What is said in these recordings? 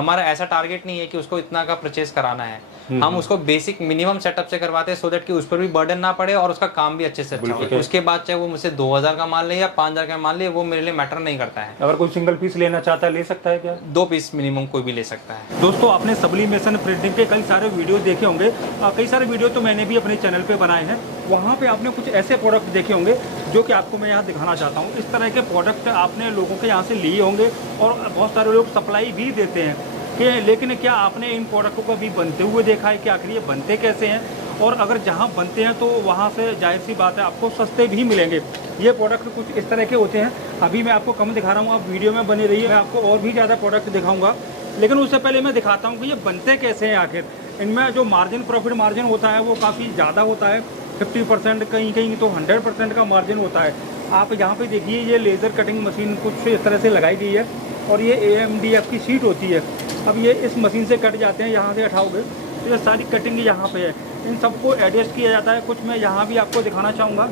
हमारा ऐसा टारगेट नहीं है कि उसको इतना का परचेज कराना है, हम उसको बेसिक मिनिमम सेटअप से करवाते हैं सो दैट कि उस पर भी बर्डन ना पड़े और उसका काम भी अच्छे से अच्छा हो। उसके बाद चाहे वो मुझसे 2000 का मान ले या 5000 का मान ले, वो मेरे लिए मैटर नहीं करता है। अगर कोई सिंगल पीस लेना चाहता है ले सकता है क्या? 2 पीस मिनिमम कोई भी ले सकता है। दोस्तों आपने सब्लिमेशन प्रिंटिंग के कई सारे वीडियो देखे होंगे, कई सारे वीडियो तो मैंने भी अपने चैनल पे बनाए हैं। वहाँ पे आपने कुछ ऐसे प्रोडक्ट देखे होंगे जो कि आपको मैं यहाँ दिखाना चाहता हूँ। इस तरह के प्रोडक्ट आपने लोगों के यहाँ से लिए होंगे और बहुत सारे लोग सप्लाई भी देते हैं कि, लेकिन क्या आपने इन प्रोडक्टों को अभी बनते हुए देखा है कि आखिर ये बनते कैसे हैं? और अगर जहाँ बनते हैं तो वहाँ से जाहिर सी बात है आपको सस्ते भी मिलेंगे। ये प्रोडक्ट कुछ इस तरह के होते हैं। अभी मैं आपको कम दिखा रहा हूँ, आप वीडियो में बने रहिए, मैं आपको और भी ज़्यादा प्रोडक्ट दिखाऊंगा। लेकिन उससे पहले मैं दिखाता हूँ कि ये बनते कैसे हैं आखिर। इनमें जो मार्जिन, प्रॉफिट मार्जिन होता है वो काफ़ी ज़्यादा होता है, 50%, कहीं कहीं तो 100% का मार्जिन होता है। आप यहाँ पे देखिए ये लेज़र कटिंग मशीन कुछ इस तरह से लगाई गई है और ये AMDF की शीट होती है। अब ये इस मशीन से कट जाते हैं, यहाँ से उठाओगे तो ये सारी कटिंग यहाँ पे है। इन सबको एडजस्ट किया जाता है। कुछ मैं यहाँ भी आपको दिखाना चाहूँगा,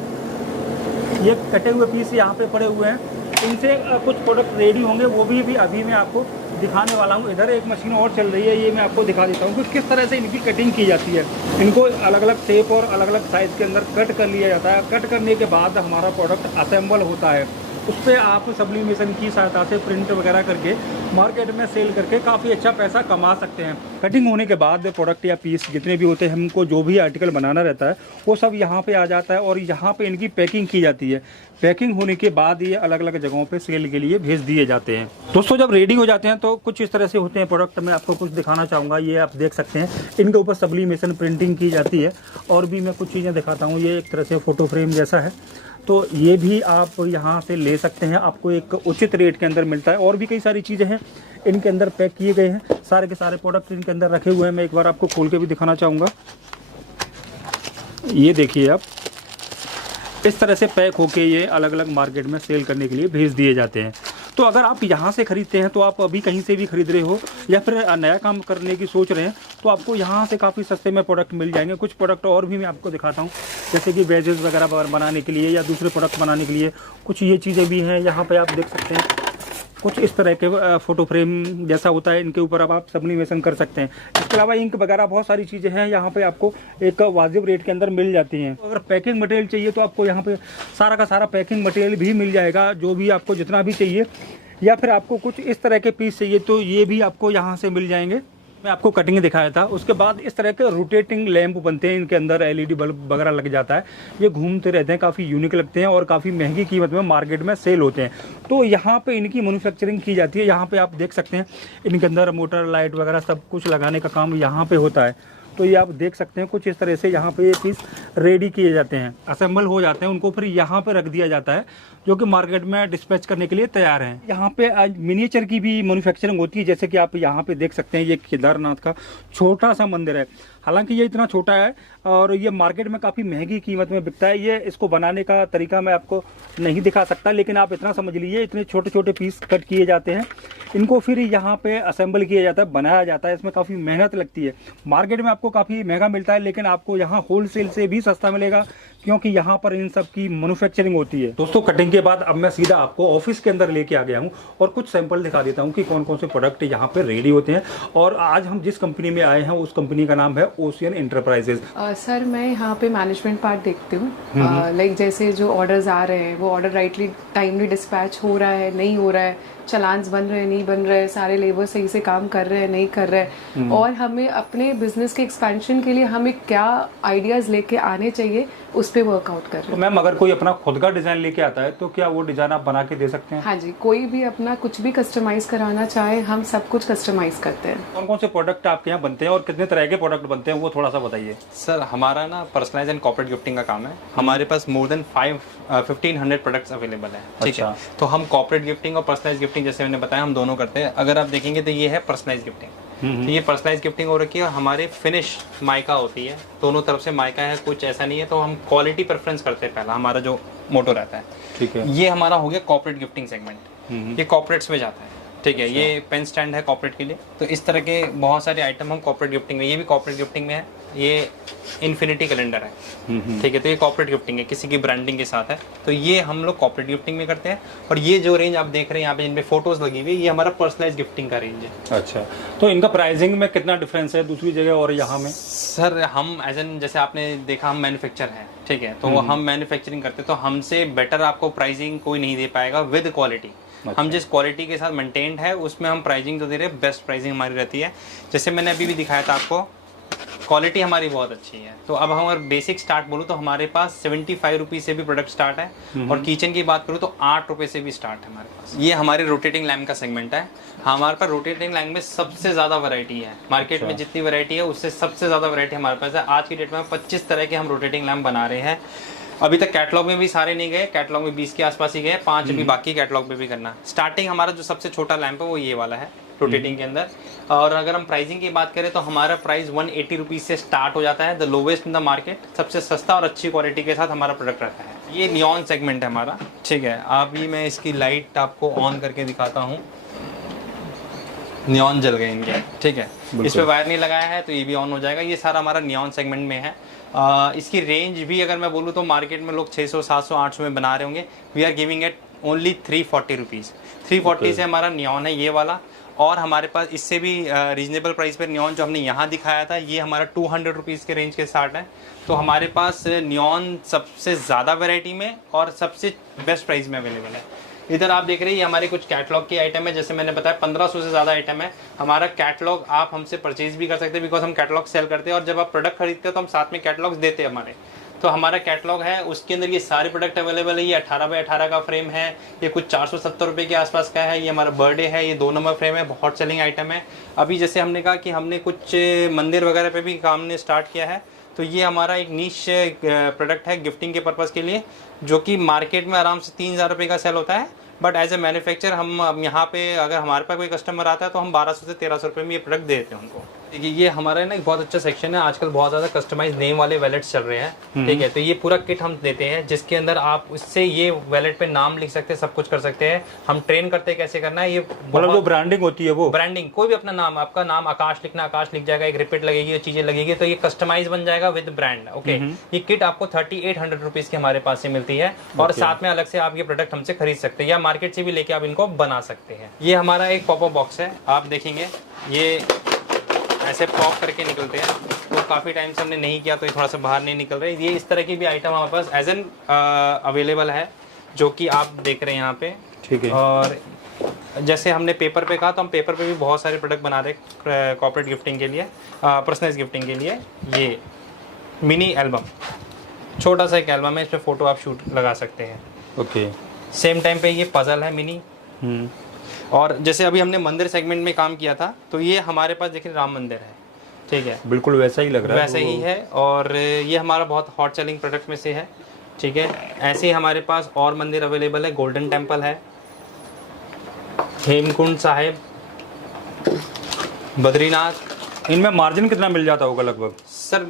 ये कटे हुए पीस यहाँ पे पड़े हुए हैं। इनसे कुछ प्रोडक्ट रेडी होंगे, वो भी अभी मैं आपको दिखाने वाला हूँ। इधर एक मशीन और चल रही है, ये मैं आपको दिखा देता हूँ कि किस तरह से इनकी कटिंग की जाती है। इनको अलग अलग शेप और अलग अलग साइज़ के अंदर कट कर लिया जाता है। कट करने के बाद हमारा प्रोडक्ट असेंबल होता है। उस पर आप सब्लिमेशन की सहायता से प्रिंट वगैरह करके मार्केट में सेल करके काफ़ी अच्छा पैसा कमा सकते हैं। कटिंग होने के बाद प्रोडक्ट या पीस जितने भी होते हैं, हमको जो भी आर्टिकल बनाना रहता है वो सब यहाँ पे आ जाता है और यहाँ पे इनकी पैकिंग की जाती है। पैकिंग होने के बाद ये अलग अलग जगहों पे सेल के लिए भेज दिए जाते हैं। दोस्तों जब रेडी हो जाते हैं तो कुछ इस तरह से होते हैं प्रोडक्ट। मैं आपको कुछ दिखाना चाहूँगा, ये आप देख सकते हैं, इनके ऊपर सब्लिमेशन प्रिंटिंग की जाती है। और भी मैं कुछ चीज़ें दिखाता हूँ, ये एक तरह से फ़ोटो फ्रेम जैसा है, तो ये भी आप यहाँ से ले सकते हैं, आपको एक उचित रेट के अंदर मिलता है। और भी कई सारी चीज़ें हैं इनके अंदर पैक किए गए हैं, सारे के सारे प्रोडक्ट इनके अंदर रखे हुए हैं। मैं एक बार आपको खोल के भी दिखाना चाहूँगा। ये देखिए आप, इस तरह से पैक होके ये अलग अलग मार्केट में सेल करने के लिए भेज दिए जाते हैं। तो अगर आप यहाँ से ख़रीदते हैं तो आप अभी कहीं से भी खरीद रहे हो या फिर नया काम करने की सोच रहे हैं तो आपको यहाँ से काफ़ी सस्ते में प्रोडक्ट मिल जाएंगे। कुछ प्रोडक्ट और भी मैं आपको दिखाता हूँ, जैसे कि वेजेस वगैरह बनाने के लिए या दूसरे प्रोडक्ट बनाने के लिए कुछ ये चीज़ें भी हैं। यहाँ पे आप देख सकते हैं कुछ इस तरह के फ़ोटो फ्रेम जैसा होता है, इनके ऊपर अब आप सब्लिमेशन कर सकते हैं। इसके अलावा इंक वगैरह बहुत सारी चीज़ें हैं यहाँ पे आपको एक वाजिब रेट के अंदर मिल जाती हैं। अगर पैकिंग मटेरियल चाहिए तो आपको यहाँ पे सारा का सारा पैकिंग मटेरियल भी मिल जाएगा, जो भी आपको जितना भी चाहिए। या फिर आपको कुछ इस तरह के पीस चाहिए तो ये भी आपको यहाँ से मिल जाएंगे। मैं आपको कटिंग दिखाया था। उसके बाद इस तरह के रोटेटिंग लैंप बनते हैं, इनके अंदर LED बल्ब वगैरह लग जाता है। ये घूमते रहते हैं, काफ़ी यूनिक लगते हैं और काफ़ी महंगी कीमत में मार्केट में सेल होते हैं। तो यहाँ पे इनकी मैन्युफैक्चरिंग की जाती है। यहाँ पे आप देख सकते हैं इनके अंदर मोटर लाइट वगैरह सब कुछ लगाने का काम यहाँ पे होता है। तो ये आप देख सकते हैं कुछ इस तरह से यहाँ पे ये पीस रेडी किए जाते हैं, असेंबल हो जाते हैं। उनको फिर यहाँ पे रख दिया जाता है जो कि मार्केट में डिस्पैच करने के लिए तैयार हैं। यहाँ पे आज मिनिएचर की भी मैन्युफैक्चरिंग होती है, जैसे कि आप यहाँ पे देख सकते हैं ये केदारनाथ का छोटा सा मंदिर है। हालांकि ये इतना छोटा है और ये मार्केट में काफ़ी महंगी कीमत में बिकता है। ये इसको बनाने का तरीका मैं आपको नहीं दिखा सकता, लेकिन आप इतना समझ लीजिए इतने छोटे छोटे पीस कट किए जाते हैं। इनको फिर यहाँ पे असेंबल किया जाता है, बनाया जाता है। इसमें काफ़ी मेहनत लगती है। मार्केट में आपको काफ़ी महंगा मिलता है, लेकिन आपको यहाँ होलसेल से भी सस्ता मिलेगा क्योंकि यहाँ पर इन सब की मैन्युफैक्चरिंग होती है। दोस्तों कटिंग के बाद अब मैं सीधा आपको ऑफिस के अंदर लेके आ गया हूँ और कुछ सैंपल दिखा देता हूँ कि कौन कौन से प्रोडक्ट यहाँ पे रेडी होते हैं। और आज हम जिस कंपनी में आए हैं उस कंपनी का नाम है ओशियन एंटरप्राइजेज। सर मैं यहाँ पे मैनेजमेंट पार्ट देखती हूँ। लाइक जैसे जो ऑर्डर्स आ रहे हैं वो ऑर्डर राइटली टाइमली डिस्पैच हो रहा है नहीं हो रहा है, चलान्स बन रहे हैं नहीं बन रहे हैं, सारे लेबर सही से काम कर रहे हैं नहीं कर रहे हैं, और हमें अपने बिजनेस के एक्सपेंशन के लिए हमें क्या आइडियाज लेके आने चाहिए उस पे वर्कआउट कर रहे हैं। तो मैम अगर कोई अपना खुद का डिजाइन लेके आता है तो क्या वो डिजाइन आप बना के दे सकते हैं? हाँ जी, कोई भी अपना कुछ भी कस्टमाइज कराना चाहे हम सब कुछ कस्टमाइज करते हैं। कौन कौन से प्रोडक्ट आपके यहाँ बनते हैं और कितने तरह के प्रोडक्ट बनते हैं वो थोड़ा सा बताइए। सर हमारा ना पर्सनलाइज एंड कॉर्पोरेट गिफ्टिंग का काम है। हमारे पास मोर देन 1500 प्रोडक्ट्स अवेलेबल है। ठीक है, तो हम कॉर्पोरेट गिफ्टिंग और पर्सनलाइज गिफ्टिंग जैसे मैंने बताया हम दोनों करते हैं। अगर आप देखेंगे तो ये है पर्सनलाइज गिफ्टिंग। तो ये पर्सनलाइज गिफ्टिंग हो रखी है और हमारे फिनिश माइका होती है, दोनों तरफ से माइका है, कुछ ऐसा नहीं है। तो हम क्वालिटी प्रेफरेंस करते हैं, पहला हमारा जो मोटो रहता है। ठीक है, ये हमारा हो गया कॉर्पोरेट गिफ्टिंग सेगमेंट। ये कॉर्पोरेट्स में जाता है। ठीक है। ये पेन स्टैंड है कॉर्पोरेट के लिए। तो इस तरह के बहुत सारे आइटम हम कॉर्पोरेट गिफ्टिंग में, ये भी कॉर्पोरेट गिफ्टिंग में है। ये इन्फिनिटी कैलेंडर है, ठीक है। तो ये कॉर्पोरेट गिफ्टिंग है, किसी की ब्रांडिंग के साथ है। तो ये हम लोग कॉर्पोरेट गिफ्टिंग में करते हैं। और ये जो रेंज आप देख रहे हैं यहाँ पे जिनपे फोटोज लगी हुई है, ये हमारा पर्सनलाइज गिफ्टिंग का रेंज है। अच्छा, तो इनका प्राइसिंग में कितना डिफरेंस है दूसरी जगह और यहाँ में? सर हम एज एन, जैसे आपने देखा, हम मैन्युफैक्चर हैं, ठीक है। तो हम मैन्युफैक्चरिंग करते हैं, तो हमसे बेटर आपको प्राइसिंग कोई नहीं दे पाएगा विद क्वालिटी। हम जिस क्वालिटी के साथ मेंटेन्ड है उसमें हम प्राइसिंग जो दे रहे हैं, बेस्ट प्राइसिंग हमारी रहती है। जैसे मैंने अभी भी दिखाया था आपको, क्वालिटी हमारी बहुत अच्छी है। तो अब हम अगर बेसिक स्टार्ट बोलूँ तो हमारे पास 75 रुपीज़ से भी प्रोडक्ट स्टार्ट है। और किचन की बात करूँ तो 8 रुपये से भी स्टार्ट है हमारे पास। ये हमारे रोटेटिंग लैम्प का सेगमेंट है। हमारे पास रोटेटिंग लैम्प में सबसे ज़्यादा वैरायटी है। मार्केट में जितनी वैरायटी है उससे सबसे ज़्यादा वैरायटी हमारे पास है। आज की डेट में 25 तरह के हम रोटेटिंग लैम्प बना रहे हैं। अभी तक कैटलॉग में भी सारे नहीं गए, कैटलॉग में 20 के आसपास ही गए, 5 अभी बाकी कैटलॉग में भी करना। स्टार्टिंग हमारा जो सबसे छोटा लैंप है वो ये वाला है रोटेटिंग के अंदर। और अगर हम प्राइसिंग की बात करें तो हमारा प्राइस 180 रुपीज़ से स्टार्ट हो जाता है, the lowest in the market. सबसे सस्ता और अच्छी क्वालिटी के साथ हमारा प्रोडक्ट रहता है। ये नियॉन सेगमेंट है हमारा, ठीक है। अभी मैं इसकी लाइट आपको ऑन करके दिखाता हूँ। नियॉन जल गए इनके, ठीक है। इस पे वायर नहीं लगाया है तो ये भी ऑन हो जाएगा। ये सारा हमारा नियॉन सेगमेंट में है। इसकी रेंज भी अगर मैं बोलूँ तो मार्केट में लोग 600, 700, 800 में बना रहे होंगे। We are giving it only 340 rupees. 340 से हमारा नियॉन है ये वाला। और हमारे पास इससे भी रीजनेबल प्राइस पर नियॉन जो हमने यहाँ दिखाया था, ये हमारा 200 रुपीज़ के रेंज के स्टार्ट है। तो हमारे पास नियॉन सबसे ज़्यादा वैरायटी में और सबसे बेस्ट प्राइस में अवेलेबल है। इधर आप देख रहे हैं ये हमारे कुछ कैटलॉग के आइटम है। जैसे मैंने बताया 1500 से ज़्यादा आइटम है। हमारा कैटलॉग आप हमसे परचेज भी कर सकते हैं, बिकॉज हम कैटलॉग सेल करते हैं। और जब आप प्रोडक्ट खरीदते हो तो हम साथ में कैटलॉग्स देते हैं हमारे। तो हमारा कैटलॉग है, उसके अंदर ये सारे प्रोडक्ट अवेलेबल है। ये 18 बाई 18 का फ्रेम है, ये कुछ 470 रुपये के आसपास का है। ये हमारा बर्थडे है, ये 2 नंबर फ्रेम है, बहुत सेलिंग आइटम है। अभी जैसे हमने कहा कि हमने कुछ मंदिर वगैरह पे भी काम ने स्टार्ट किया है। तो ये हमारा एक नीश प्रोडक्ट है गिफ्टिंग के पर्पज़ के लिए, जो कि मार्केट में आराम से 3000 रुपये का सेल होता है। बट एज ए मैन्युफैक्चर हम यहाँ पे अगर हमारे पास कोई कस्टमर आता है तो हम 1200 से 1300 रुपये में ये प्रोडक्ट देते हैं उनको। देखिए ये हमारा ना एक बहुत अच्छा सेक्शन है। आजकल बहुत ज़्यादा कस्टमाइज नेम वाले वैलेट्स चल रहे हैं, ठीक है। तो ये पूरा किट हम देते हैं जिसके अंदर आप उससे ये वैलेट पे नाम लिख सकते हैं, सब कुछ कर सकते हैं। हम ट्रेन करते हैं कैसे करना है। ये मतलब जो ब्रांडिंग होती है, वो ब्रांडिंग, कोई भी अपना नाम, आपका नाम आकाश लिखना, आकाश लिख जाएगा, एक रिपीट लगेगी, ये चीज़ें लगेगी, तो ये कस्टमाइज बन जाएगा विद ब्रांड। ओके, ये किट आपको 3800 रुपीज़ की हमारे पास से मिलती है। और साथ में अलग से आप ये प्रोडक्ट हमसे खरीद सकते हैं या मार्केट से भी लेके आप इनको बना सकते हैं। ये हमारा एक पॉपअप बॉक्स है, आप देखेंगे ये ऐसे पॉप करके निकलते हैं। तो काफ़ी टाइम से हमने नहीं किया तो ये थोड़ा सा बाहर नहीं निकल रहे। ये इस तरह की भी आइटम हमारे पास एज एन अवेलेबल है, जो कि आप देख रहे हैं यहाँ पे, ठीक है। और जैसे हमने पेपर पे कहा तो हम पेपर पे भी बहुत सारे प्रोडक्ट बना रहे हैं कॉर्पोरेट गिफ्टिंग के लिए, पर्सनलाइज गिफ्टिंग के लिए। ये मिनी एल्बम, छोटा सा एक एल्बम है, इस पर फोटो आप शूट लगा सकते हैं। ओके। सेम टाइम पे ये पजल है मिनी। और जैसे अभी हमने मंदिर सेगमेंट में काम किया था, तो ये हमारे पास देखिए राम मंदिर है, ठीक है। बिल्कुल वैसा ही लग रहा है, वैसे ही है। और ये हमारा बहुत हॉट सेलिंग प्रोडक्ट में से है, ठीक है। ऐसे ही हमारे पास और मंदिर अवेलेबल है। गोल्डन टेम्पल है, हेमकुंड साहिब, बद्रीनाथ। इनमें मार्जिन कितना मिल जाता होगा लगभग? सर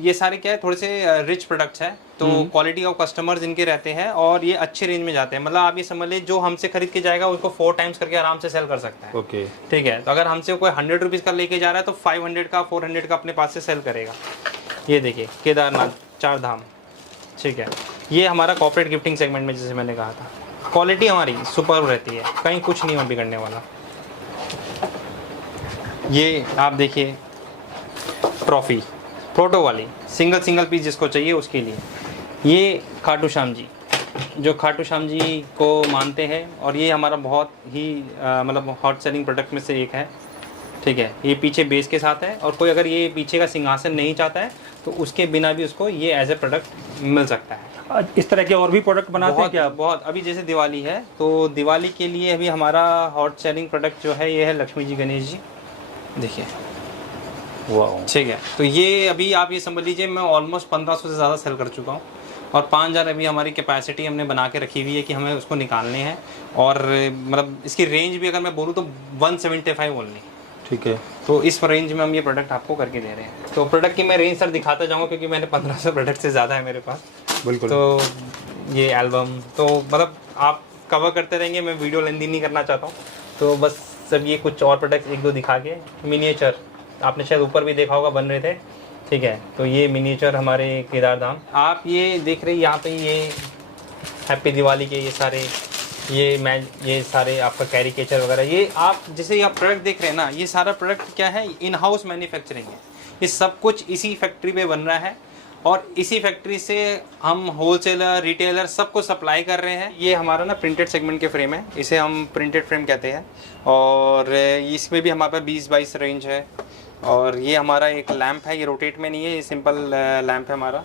ये सारे क्या है, थोड़े से रिच प्रोडक्ट्स हैं, तो क्वालिटी ऑफ कस्टमर्स इनके रहते हैं और ये अच्छे रेंज में जाते हैं। मतलब आप ये समझ लीजिए जो हमसे खरीद के जाएगा उसको 4 टाइम्स करके आराम से सेल कर सकता है। ओके, ठीक है। तो अगर हमसे कोई 100 रुपीज़ का लेके जा रहा है तो 500 का 400 का अपने पास से सेल करेगा। ये देखिए केदारनाथ, 4 धाम, ठीक है। ये हमारा कॉर्पोरेट गिफ्टिंग सेगमेंट में जैसे मैंने कहा था, क्वालिटी हमारी सुपर रहती है, कहीं कुछ नहीं बिगड़ने वाला। ये आप देखिए ट्रॉफी, प्रोटो वाली, सिंगल पीस जिसको चाहिए उसके लिए। ये खाटू श्याम जी, जो खाटू श्याम जी को मानते हैं, और ये हमारा बहुत ही मतलब हॉट सेलिंग प्रोडक्ट में से एक है, ठीक है। ये पीछे बेस के साथ है, और कोई अगर ये पीछे का सिंहासन नहीं चाहता है तो उसके बिना भी उसको ये एज ए प्रोडक्ट मिल सकता है। इस तरह के और भी प्रोडक्ट बनाते हैं क्या? बहुत। अभी जैसे दिवाली है तो दिवाली के लिए अभी हमारा हॉट सेलिंग प्रोडक्ट जो है ये है लक्ष्मी जी गणेश जी, देखिए, वाह, ठीक है। तो ये अभी आप ये समझ लीजिए मैं ऑलमोस्ट 1500 से ज़्यादा सेल कर चुका हूँ, और 5000 अभी हमारी कैपेसिटी हमने बना के रखी हुई है कि हमें उसको निकालने हैं। और मतलब इसकी रेंज भी अगर मैं बोलूँ तो 175 ओनली, ठीक है। तो इस रेंज में हम ये प्रोडक्ट आपको करके दे रहे हैं। तो प्रोडक्ट की मैं रेंज सर दिखाता जाऊँगा क्योंकि मैंने 1500 प्रोडक्ट से ज़्यादा है मेरे पास। बिल्कुल। तो ये एल्बम तो मतलब आप कवर करते रहेंगे, मैं वीडियो लेंदी नहीं करना चाहता हूँ। तो बस सब ये कुछ और प्रोडक्ट्स एक दो दिखा के, मिनिएचर आपने शायद ऊपर भी देखा होगा बन रहे थे, ठीक है। तो ये मिनिएचर हमारे केदार धाम आप ये देख रहे हैं, यहाँ पे ये हैप्पी दिवाली के ये सारे आपका कैरिकेचर वगैरह, ये आप जैसे आप प्रोडक्ट देख रहे हैं ना, ये सारा प्रोडक्ट क्या है, इन हाउस मैन्युफैक्चरिंग है। ये सब कुछ इसी फैक्ट्री पे बन रहा है और इसी फैक्ट्री से हम होलसेलर रिटेलर सबको सप्लाई कर रहे हैं। ये हमारा ना प्रिंटेड सेगमेंट के फ्रेम है, इसे हम प्रिंटेड फ्रेम कहते हैं और इसमें भी हमारे पास 20-22 रेंज है। और ये हमारा एक लैंप है, ये रोटेट में नहीं है, ये सिंपल लैंप है हमारा।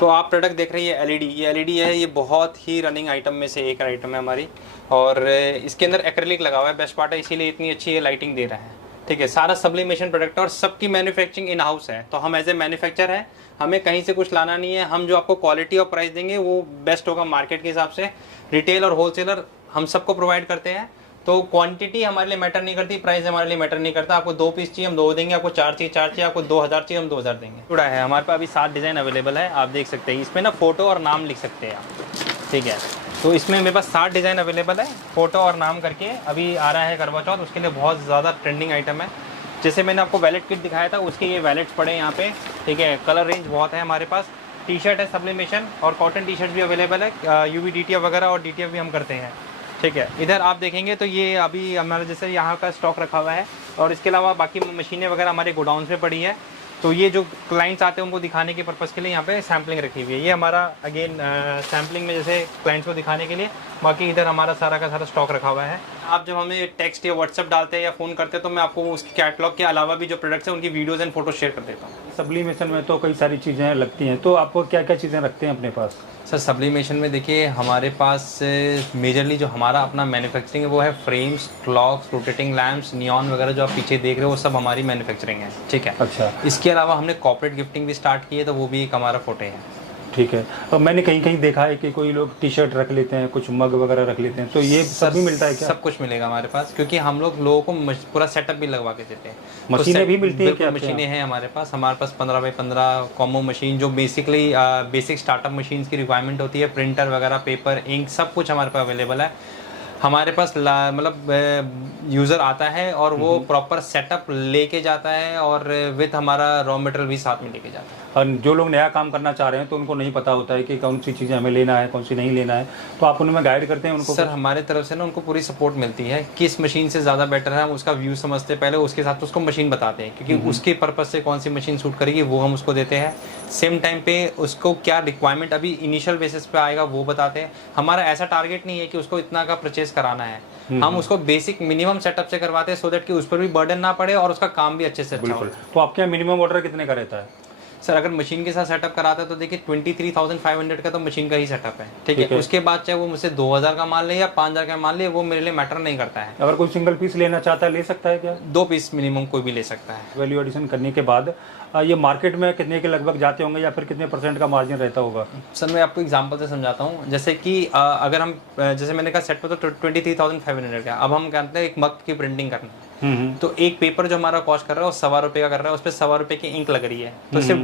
तो आप प्रोडक्ट देख रहे हैं, ये एलईडी है, ये बहुत ही रनिंग आइटम में से एक आइटम है हमारी और इसके अंदर एक्रेलिक लगा हुआ है, बेस्ट पार्ट है, इसीलिए इतनी अच्छी ये लाइटिंग दे रहा है, ठीक है। सारा सब्लिमेशन प्रोडक्ट और सबकी मैन्युफैक्चरिंग इन हाउस है। तो हम एज ए मैन्युफैक्चर है, हमें कहीं से कुछ लाना नहीं है। हम जो आपको क्वालिटी और प्राइस देंगे वो बेस्ट होगा मार्केट के हिसाब से। रिटेल और होलसेलर हम सबको प्रोवाइड करते हैं। तो क्वांटिटी हमारे लिए मैटर नहीं करती, प्राइस हमारे लिए मैटर नहीं करता। आपको 2 पीस चाहिए हम 2 देंगे, आपको 4 चाहिए, आपको 2000 चाहिए हम 2000 देंगे। जुड़ा है हमारे पास अभी 7 डिज़ाइन अवेलेबल है, आप देख सकते हैं। इसमें ना फ़ोटो और नाम लिख सकते हैं आप, ठीक है। तो इसमें मेरे पास 7 डिज़ाइन अवेलेबल है, फ़ोटो और नाम करके। अभी आ रहा है करवा चौथ, उसके लिए बहुत ज़्यादा ट्रेंडिंग आइटम है। जैसे मैंने आपको वैलेट किट दिखाया था, उसके ये वैलेट्स पड़े हैं यहाँ पे, ठीक है। कलर रेंज बहुत है हमारे पास। टी शर्ट है सब्लिमेशन और कॉटन टी शर्ट भी अवेलेबल है, यूवी DTF वगैरह और DTF भी हम करते हैं, ठीक है। इधर आप देखेंगे तो ये अभी हमारा जैसे यहाँ का स्टॉक रखा हुआ है और इसके अलावा बाकी मशीनें वगैरह हमारे गोडाउन में पड़ी है। तो ये जो क्लाइंट्स आते हैं उनको दिखाने के पर्पज़ के लिए यहाँ पे सैम्पलिंग रखी हुई है। ये हमारा अगेन सैम्पलिंग में जैसे क्लाइंट्स को दिखाने के लिए, बाकी इधर हमारा सारा का सारा स्टॉक रखा हुआ है। आप जब हमें टेक्स्ट या व्हाट्सएप डालते हैं या फ़ोन करते हैं तो मैं आपको उस कैटलॉग के अलावा भी जो प्रोडक्ट्स हैं उनकी वीडियोज़ एंड फोटो शेयर कर देता हूँ। सब्लिमेशन में तो कई सारी चीज़ें लगती हैं, तो आपको क्या क्या चीज़ें रखते हैं अपने पास? सर सब्लिमेशन में देखिए हमारे पास मेजरली जो हमारा अपना मैन्युफैक्चरिंग है वो है frames, clocks, rotating lamps, neon वगैरह जो आप पीछे देख रहे हो वो सब हमारी मैन्युफैक्चरिंग है, ठीक है। अच्छा। इसके अलावा हमने कॉर्पोरेट गिफ्टिंग भी स्टार्ट की है, तो वो भी एक हमारा फोटे है, ठीक है। और मैंने कहीं कहीं देखा है कि कोई लोग टी शर्ट रख लेते हैं, कुछ मग वगैरह रख लेते हैं, तो ये सब भी मिलता है क्या? सब कुछ मिलेगा हमारे पास, क्योंकि हम लोगों को पूरा सेटअप भी लगवा के देते हैं। मशीनें भी मिलती है क्या? मशीनें हैं हमारे पास 15x15 कॉम्बो मशीन, जो बेसिकली बेसिक स्टार्टअप मशीन्स की रिक्वायरमेंट होती है। प्रिंटर वगैरह, पेपर, इंक, सब कुछ हमारे पास अवेलेबल है। हमारे पास मतलब यूज़र आता है और वो प्रॉपर सेटअप लेके जाता है और विथ हमारा रॉ मटेरियल भी साथ में लेके जाता है। और जो लोग नया काम करना चाह रहे हैं तो उनको नहीं पता होता है कि कौन सी चीज़ें हमें लेना है, कौन सी नहीं लेना है, तो आप उनमें गाइड करते हैं उनको? सर हमारे तरफ से ना उनको पूरी सपोर्ट मिलती है, किस मशीन से ज़्यादा बेटर है हम उसका व्यू समझते हैं पहले, उसके साथ उसको मशीन बताते हैं, क्योंकि उसके पर्पज़ से कौन सी मशीन सूट करेगी वो हम उसको देते हैं। सेम टाइम पे उसको क्या रिक्वायरमेंट अभी इनिशियल बेसिस पे आएगा वो बताते हैं। हमारा ऐसा टारगेट नहीं है कि उसको इतना का परचेज कराना है, हम उसको बेसिक मिनिमम सेटअप से करवाते हैं, सो दैट कि उस पर भी बर्डन ना पड़े और उसका काम भी अच्छे से अच्छा हो। तो आपके यहाँ मिनिमम ऑर्डर कितने का रहता है? सर अगर मशीन के साथ सेटअप कराता है तो देखिए 23,500 का तो मशीन का ही सेटअप है, ठीक है। उसके बाद चाहे वो मुझसे 2000 का मान ले या 5000 का मान ले, वो मेरे लिए मैटर नहीं करता है। अगर कोई सिंगल पीस लेना चाहता है ले सकता है क्या? 2 पीस मिनिमम कोई भी ले सकता है। वैल्यू एडिशन करने के बाद ये मार्केट में कितने के लगभग जाते होंगे या फिर कितने % का मार्जिन रहता होगा? सर मैं आपको एग्जांपल से समझाता हूँ। जैसे कि अगर हम जैसे मैंने कहा सेट पर तो 23,500 का, अब हम कहते हैं एक मग की प्रिंटिंग करना है, तो एक पेपर जो हमारा कॉस्ट कर रहा है वो ₹1.25 का कर रहा है, उस पर ₹1.25 की इंक लग रही है, तो सिर्फ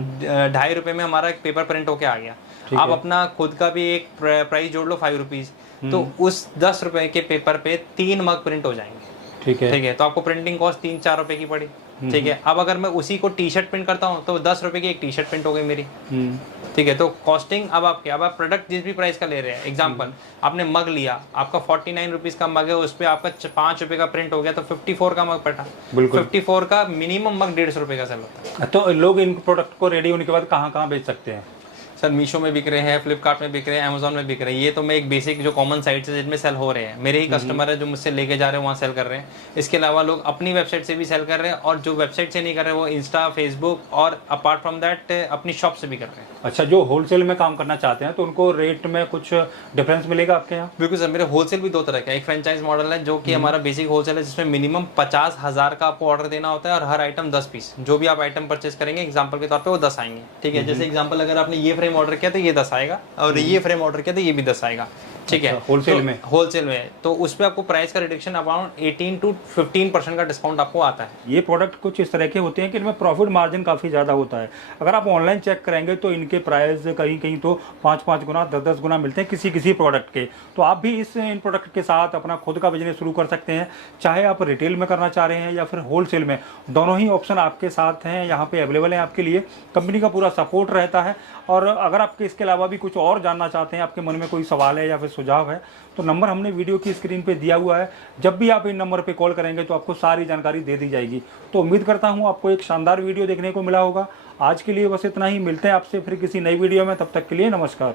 ₹2.5 में हमारा एक पेपर प्रिंट होके आ गया। आप अपना खुद का भी एक प्राइस जोड़ लो ₹5, तो उस ₹10 के पेपर पे 3 मग प्रिंट हो जाएंगे, ठीक है। तो आपको प्रिंटिंग कॉस्ट ₹3-4 की पड़ी, ठीक है। अब अगर मैं उसी को टी शर्ट प्रिंट करता हूँ तो ₹10 की एक टी शर्ट प्रिंट हो गई मेरी, ठीक है। तो कॉस्टिंग अब आप प्रोडक्ट जिस भी प्राइस का ले रहे हैं, एग्जांपल आपने मग लिया, आपका ₹49 का मग है, उस पर आपका ₹5 का प्रिंट हो गया, तो 54 का मग पटा। 54 का मिनिमम मग ₹150 का सेल होता है। तो लोग इन प्रोडक्ट को रेडी होने के बाद कहाँ कहाँ बेच सकते हैं? सर मीशो में बिक रहे हैं, फ्लिपकार्ट में बिक रहे हैं, अमेजोन में बिक रहे हैं। ये तो मैं एक बेसिक जो कॉमन साइट्स है जिनमें सेल हो रहे हैं, मेरे ही कस्टमर है जो मुझसे लेके जा रहे हैं वहाँ सेल कर रहे हैं। इसके अलावा लोग अपनी वेबसाइट से भी सेल कर रहे हैं, और जो वेबसाइट से नहीं कर रहे हैं वो इंस्टा, फेसबुक और अपार्ट फ्रॉम दैट अपनी शॉप से भी कर रहे हैं। अच्छा, जो होलसेल में काम करना चाहते हैं तो उनको रेट में कुछ डिफरेंस मिलेगा आपके यहाँ? बिल्कुल सर, मेरे होलसेल भी 2 तरह का, एक फ्रेंचाइज मॉडल है जो कि हमारा बेसिक होलसेल है, जिसमें मिनिमम 50,000 का आपको ऑर्डर देना होता है और हर आइटम 10 पीस, जो भी आप आइटम परचेस करेंगे एग्जाम्पल के तौर पर वो 10 आएंगे, ठीक है। जैसे एग्जाम्पल अगर आपने ये फ्रेम ऑर्डर किया तो ये 10 आएगा, और ये फ्रेम ऑर्डर किया तो ये भी 10 आएगा। ठीक है, होलसेल में, होलसेल में तो उस पे आपको प्राइस का रिडक्शन अराउंड 18 to 15% का डिस्काउंट आपको आता है। ये प्रोडक्ट कुछ इस तरह के होते हैं कि इनमें प्रॉफिट मार्जिन काफ़ी ज़्यादा होता है। अगर आप ऑनलाइन चेक करेंगे तो इनके प्राइस कहीं कहीं तो 5-5 गुना 10-10 गुना मिलते हैं किसी प्रोडक्ट के। तो आप भी इन प्रोडक्ट के साथ अपना खुद का बिजनेस शुरू कर सकते हैं, चाहे आप रिटेल में करना चाह रहे हैं या फिर होलसेल में, दोनों ही ऑप्शन आपके साथ हैं, यहाँ पे अवेलेबल हैं आपके लिए। कंपनी का पूरा सपोर्ट रहता है। और अगर आपके इसके अलावा भी कुछ और जानना चाहते हैं, आपके मन में कोई सवाल है या फिर सुझाव है, तो नंबर हमने वीडियो की स्क्रीन पे दिया हुआ है। जब भी आप इन नंबर पे कॉल करेंगे तो आपको सारी जानकारी दे दी जाएगी। तो उम्मीद करता हूँ आपको एक शानदार वीडियो देखने को मिला होगा। आज के लिए बस इतना ही, मिलते हैं आपसे फिर किसी नई वीडियो में, तब तक के लिए नमस्कार।